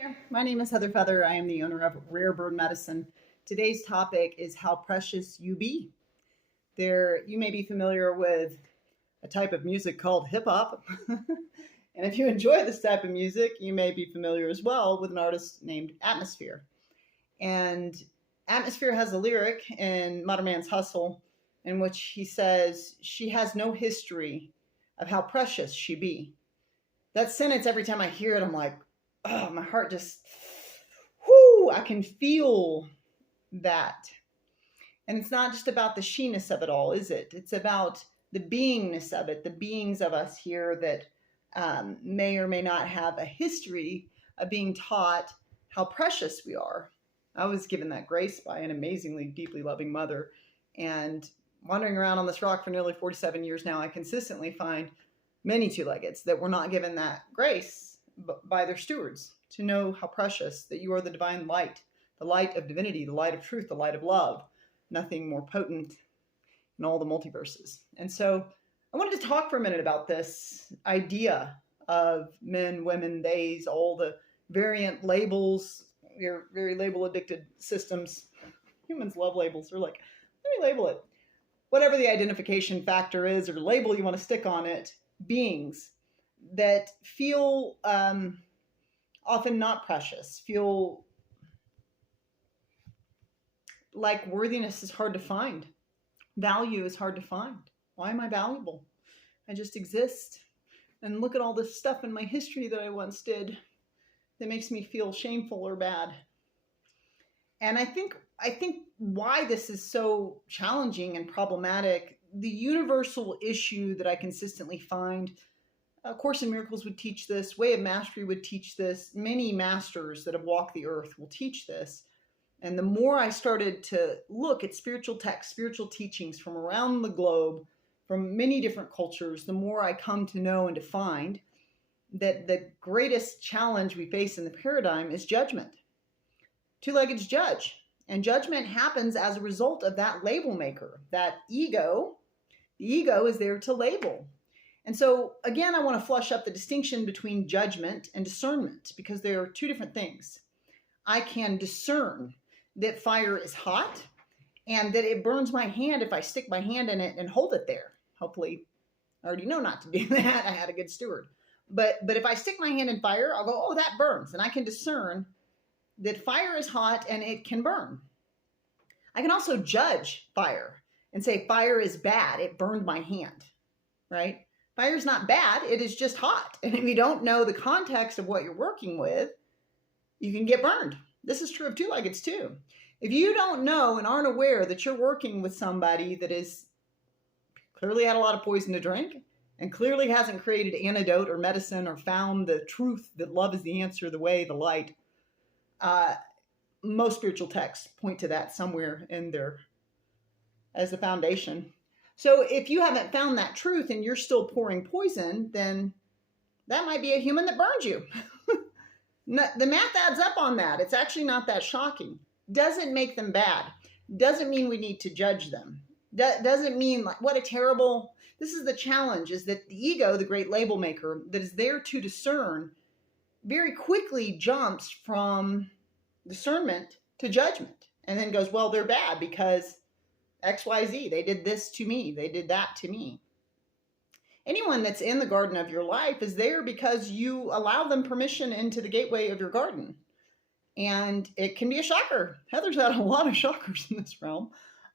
There. My name is Heather Feather. I am the owner of Rare Bird Medicine. Today's topic is how precious you be. You may be familiar with a type of music called hip hop. And if you enjoy this type of music, you may be familiar as well with an artist named Atmosphere. And Atmosphere has a lyric in Modern Man's Hustle in which he says, "She has no history of how precious she be." That sentence, every time I hear it, I'm like, oh, my heart just, whoo, I can feel that. And it's not just about the she-ness of it all, is it? It's about the beingness of it, the beings of us here that may or may not have a history of being taught how precious we are. I was given that grace by an amazingly, deeply loving mother. And wandering around on this rock for nearly 47 years now, I consistently find many two-leggeds that were not given that grace by their stewards to know how precious that you are, the divine light, the light of divinity, the light of truth, the light of love, nothing more potent in all the multiverses. And so I wanted to talk for a minute about this idea of men, women, theys, all the variant labels, your very label addicted systems. Humans love labels. They're like, let me label it. Whatever the identification factor is or label you want to stick on it, beings that feel often not precious, feel like worthiness is hard to find. Value is hard to find. Why am I valuable? I just exist. And look at all this stuff in my history that I once did that makes me feel shameful or bad. And I think why this is so challenging and problematic, the universal issue that I consistently find, A Course in Miracles would teach this, Way of Mastery would teach this, many masters that have walked the earth will teach this. And the more I started to look at spiritual texts, spiritual teachings from around the globe, from many different cultures, the more I come to know and to find that the greatest challenge we face in the paradigm is judgment. Two-leggeds judge. And judgment happens as a result of that label maker, that ego. The ego is there to label. And so, again, I want to flush up the distinction between judgment and discernment because they are two different things. I can discern that fire is hot and that it burns my hand if I stick my hand in it and hold it there. Hopefully, I already know not to do that. I had a good steward. But if I stick my hand in fire, I'll go, oh, that burns. And I can discern that fire is hot and it can burn. I can also judge fire and say fire is bad. It burned my hand, right? Fire is not bad. It is just hot. And if you don't know the context of what you're working with, you can get burned. This is true of two-leggeds too. If you don't know and aren't aware that you're working with somebody that is clearly had a lot of poison to drink and clearly hasn't created antidote or medicine or found the truth that love is the answer, the way, the light, most spiritual texts point to that somewhere in there as the foundation. So if you haven't found that truth and you're still pouring poison, then that might be a human that burned you. The math adds up on that. It's actually not that shocking. Doesn't make them bad. Doesn't mean we need to judge them. Doesn't mean like, what a terrible, this is the challenge, is that the ego, the great label maker that is there to discern, very quickly jumps from discernment to judgment and then goes, well, they're bad because XYZ, they did this to me, they did that to me. Anyone that's in the garden of your life is there because you allow them permission into the gateway of your garden. And it can be a shocker. Heather's had a lot of shockers in this realm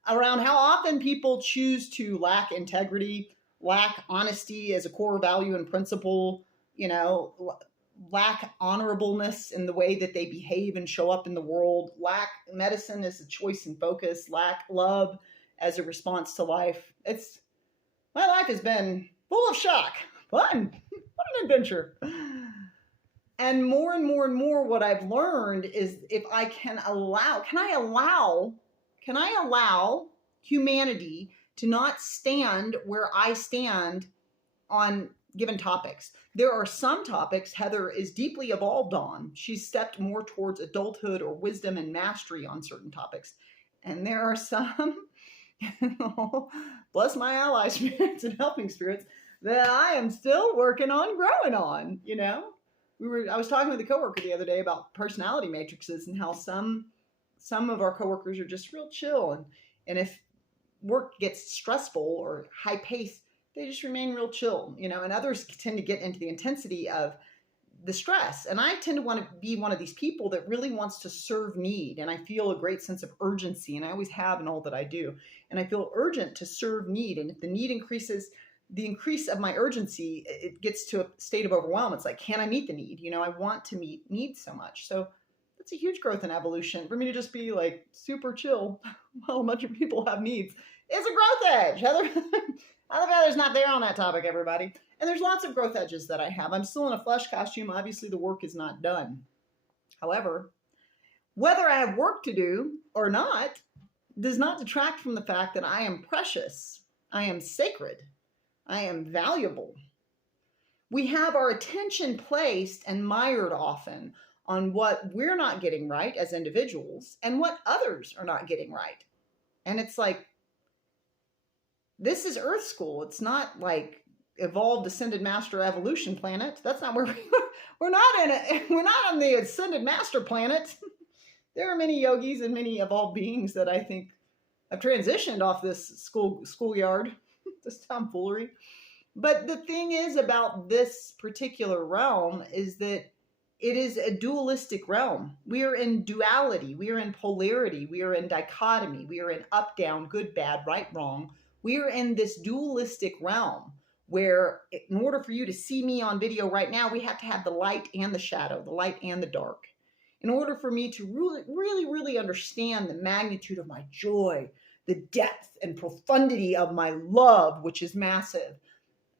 around how often people choose to lack integrity, lack honesty as a core value and principle, lack honorableness in the way that they behave and show up in the world, lack medicine as a choice and focus, lack love as a response to life. My life has been full of shock. Fun. What an adventure. And more, what I've learned is if I can I allow humanity to not stand where I stand on given topics. There are some topics Heather is deeply evolved on. She's stepped more towards adulthood or wisdom and mastery on certain topics. And there are some, bless my ally spirits and helping spirits, that I am still working on growing on, I was talking with a coworker the other day about personality matrices and how some of our coworkers are just real chill, and if work gets stressful or high pace, they just remain real chill, you know, and others tend to get into the intensity of the stress. And I tend to want to be one of these people that really wants to serve need. And I feel a great sense of urgency, and I always have in all that I do. And I feel urgent to serve need. And if the need increases, the increase of my urgency, it gets to a state of overwhelm. It's like, can I meet the need? You know, I want to meet needs so much. So that's a huge growth in evolution. For me to just be like super chill while a bunch of people have needs is a growth edge. Heather Feather's not there on that topic, everybody. And there's lots of growth edges that I have. I'm still in a flesh costume. Obviously, the work is not done. However, whether I have work to do or not does not detract from the fact that I am precious. I am sacred. I am valuable. We have our attention placed and mired often on what we're not getting right as individuals and what others are not getting right. And it's like, this is Earth School. It's not like evolved ascended master evolution planet. That's not where we're not on the ascended master planet. There are many yogis and many evolved beings that I think have transitioned off this schoolyard, this tomfoolery. But the thing is about this particular realm is that it is a dualistic realm. We are in duality. We are in polarity. We are in dichotomy. We are in up, down, good, bad, right, wrong. We are in this dualistic realm where in order for you to see me on video right now, we have to have the light and the shadow, the light and the dark. In order for me to really understand the magnitude of my joy, the depth and profundity of my love, which is massive,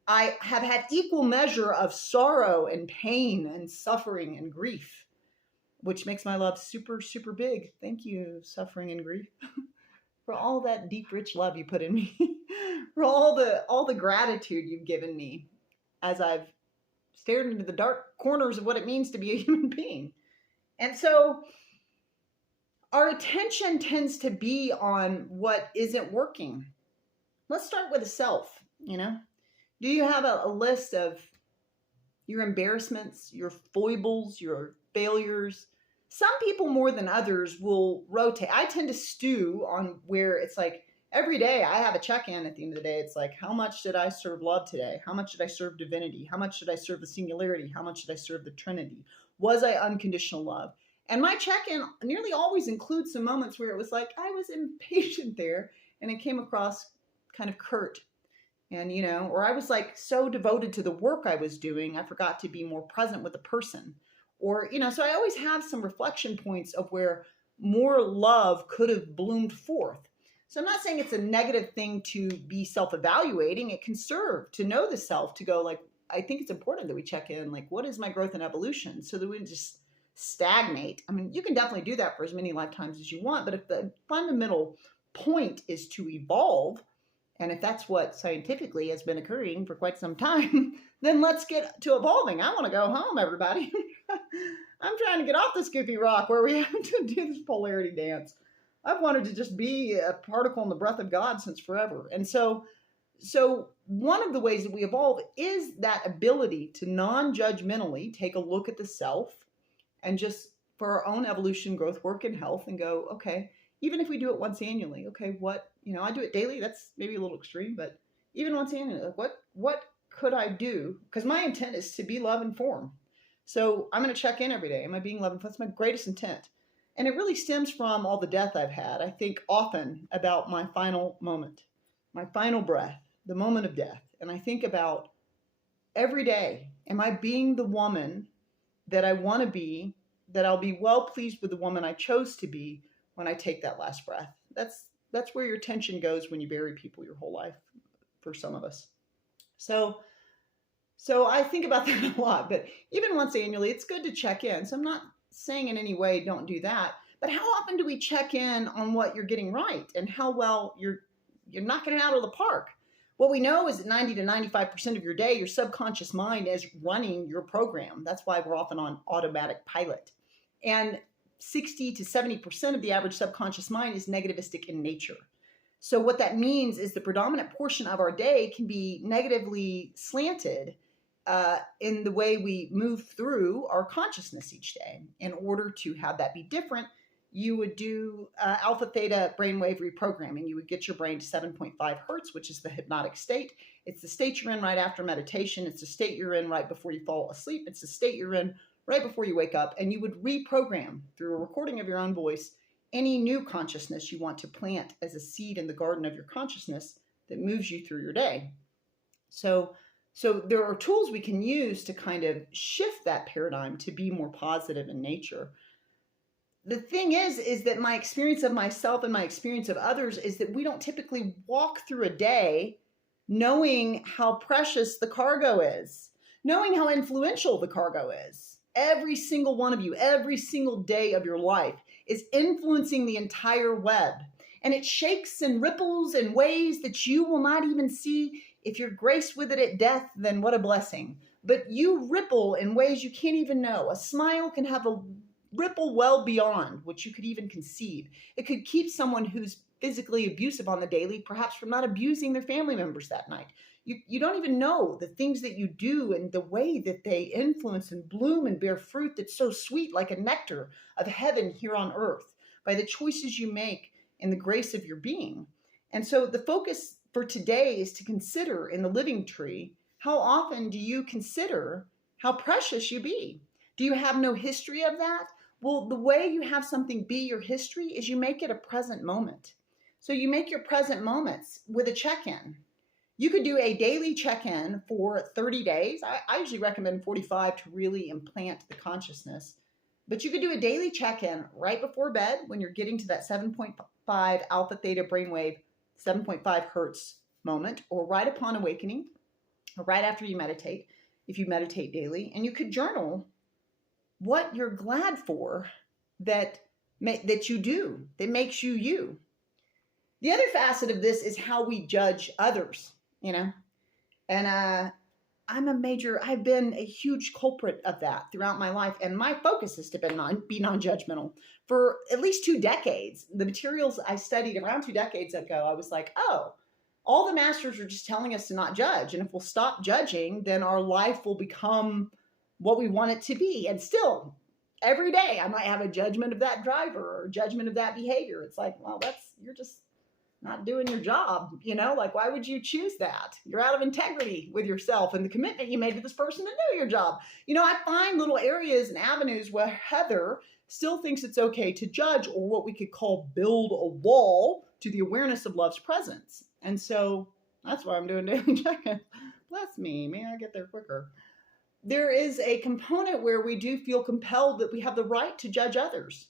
I have had equal measure of sorrow and pain and suffering and grief, which makes my love super, super big. Thank you, suffering and grief, for all that deep, rich love you put in me, for all the gratitude you've given me as I've stared into the dark corners of what it means to be a human being. And so our attention tends to be on what isn't working. Let's start with the self, you know? Do you have a list of your embarrassments, your foibles, your failures? Some people more than others will rotate. I tend to stew on where it's like every day I have a check-in at the end of the day. It's like, how much did I serve love today? How much did I serve divinity? How much did I serve the singularity? How much did I serve the Trinity? Was I unconditional love? And my check-in nearly always includes some moments where it was like I was impatient there and it came across kind of curt. And, you know, or I was like so devoted to the work I was doing, I forgot to be more present with the person. Or, you know, so I always have some reflection points of where more love could have bloomed forth. So I'm not saying it's a negative thing to be self-evaluating. It can serve to know the self, to go like, I think it's important that we check in, like, what is my growth and evolution, so that we just stagnate. I mean, you can definitely do that for as many lifetimes as you want, but if the fundamental point is to evolve, and if that's what scientifically has been occurring for quite some time, then let's get to evolving. I want to go home, everybody. I'm trying to get off this goofy rock where we have to do this polarity dance. I've wanted to just be a particle in the breath of God since forever. And so one of the ways that we evolve is that ability to non-judgmentally take a look at the self and just for our own evolution, growth, work, and health, and go, okay, even if we do it once annually, okay, what, you know, I do it daily. That's maybe a little extreme, but even once annually, like what could I do? Because my intent is to be love and form. So I'm going to check in every day. Am I being love and form? That's my greatest intent. And it really stems from all the death I've had. I think often about my final moment, my final breath, the moment of death. And I think about every day, am I being the woman that I want to be, that I'll be well pleased with the woman I chose to be when I take that last breath? That's where your attention goes when you bury people your whole life, for some of us. So I think about that a lot, but even once annually, it's good to check in. So I'm not saying in any way don't do that, but how often do we check in on what you're getting right and how well you're knocking it out of the park? What we know is that 90 to 95% of your day, your subconscious mind is running your program. That's why we're often on automatic pilot. And 60 to 70% of the average subconscious mind is negativistic in nature. So what that means is the predominant portion of our day can be negatively slanted in the way we move through our consciousness each day. In order to have that be different, you would do alpha theta brainwave reprogramming. You would get your brain to 7.5 hertz, which is the hypnotic state. It's the state you're in right after meditation. It's the state you're in right before you fall asleep. It's the state you're in right before you wake up. And you would reprogram through a recording of your own voice any new consciousness you want to plant as a seed in the garden of your consciousness that moves you through your day. So there are tools we can use to kind of shift that paradigm to be more positive in nature. The thing is that my experience of myself and my experience of others is that we don't typically walk through a day knowing how precious the cargo is, knowing how influential the cargo is. Every single one of you, every single day of your life is influencing the entire web. And it shakes and ripples in ways that you will not even see. If you're graced with it at death, then what a blessing. But you ripple in ways you can't even know. A smile can have a ripple well beyond what you could even conceive. It could keep someone who's physically abusive on the daily, perhaps from not abusing their family members that night. You don't even know the things that you do and the way that they influence and bloom and bear fruit that's so sweet, like a nectar of heaven here on earth, by the choices you make and the grace of your being. And so the focus for today is to consider in the living tree, how often do you consider how precious you be? Do you have no history of that? Well, the way you have something be your history is you make it a present moment. So you make your present moments with a check-in. You could do a daily check-in for 30 days. I usually recommend 45 to really implant the consciousness. But you could do a daily check-in right before bed when you're getting to that 7.5 alpha theta brainwave, 7.5 hertz moment, or right upon awakening, or right after you meditate, if you meditate daily. And you could journal what you're glad for that you do, that makes you you. The other facet of this is how we judge others, you know. And I've been a huge culprit of that throughout my life. And my focus is to be non-judgmental. For at least 2 decades, the materials I studied around 2 decades ago, I was like, oh, all the masters are just telling us to not judge. And if we'll stop judging, then our life will become what we want it to be. And still, every day, I might have a judgment of that driver or judgment of that behavior. It's like, well, you're just not doing your job, you know, like, why would you choose that? You're out of integrity with yourself and the commitment you made to this person to do your job. You know, I find little areas and avenues where Heather still thinks it's okay to judge, or what we could call build a wall to the awareness of love's presence. And so that's why I'm doing daily check-in. Bless me, may I get there quicker. There is a component where we do feel compelled that we have the right to judge others.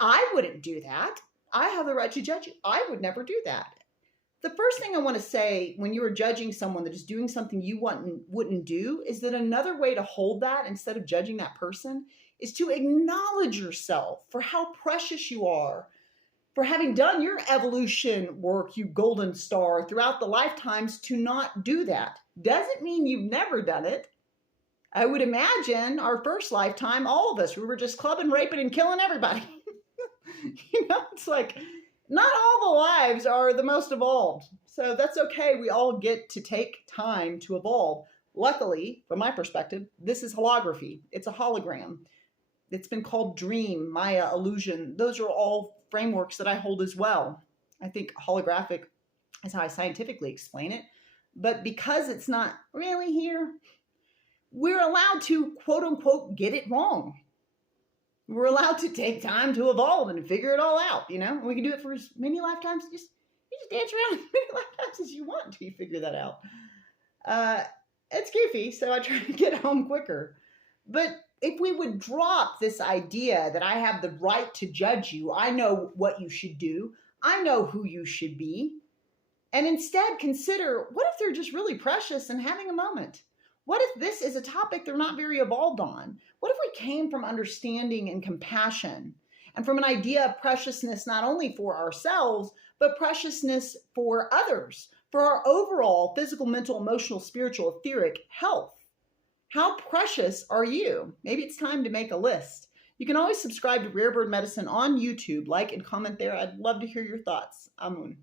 I wouldn't do that. I have the right to judge you. I would never do that. The first thing I want to say when you are judging someone that is doing something you wouldn't do is that another way to hold that instead of judging that person is to acknowledge yourself for how precious you are, for having done your evolution work, you golden star, throughout the lifetimes to not do that. Doesn't mean you've never done it. I would imagine our first lifetime, all of us, we were just clubbing, raping, and killing everybody. You know, it's like, not all the lives are the most evolved. So that's okay. We all get to take time to evolve. Luckily, from my perspective, this is holography. It's a hologram. It's been called dream, Maya, illusion. Those are all frameworks that I hold as well. I think holographic is how I scientifically explain it. But because it's not really here, we're allowed to, quote unquote, get it wrong. We're allowed to take time to evolve and figure it all out, you know? We can do it for as many lifetimes. You just dance around as many lifetimes as you want until you figure that out. It's goofy, so I try to get home quicker. But if we would drop this idea that I have the right to judge you, I know what you should do, I know who you should be, and instead consider, what if they're just really precious and having a moment? What if this is a topic they're not very evolved on? What if we came from understanding and compassion and from an idea of preciousness, not only for ourselves, but preciousness for others, for our overall physical, mental, emotional, spiritual, etheric health? How precious are you? Maybe it's time to make a list. You can always subscribe to Rare Bird Medicine on YouTube, like and comment there. I'd love to hear your thoughts. Amun.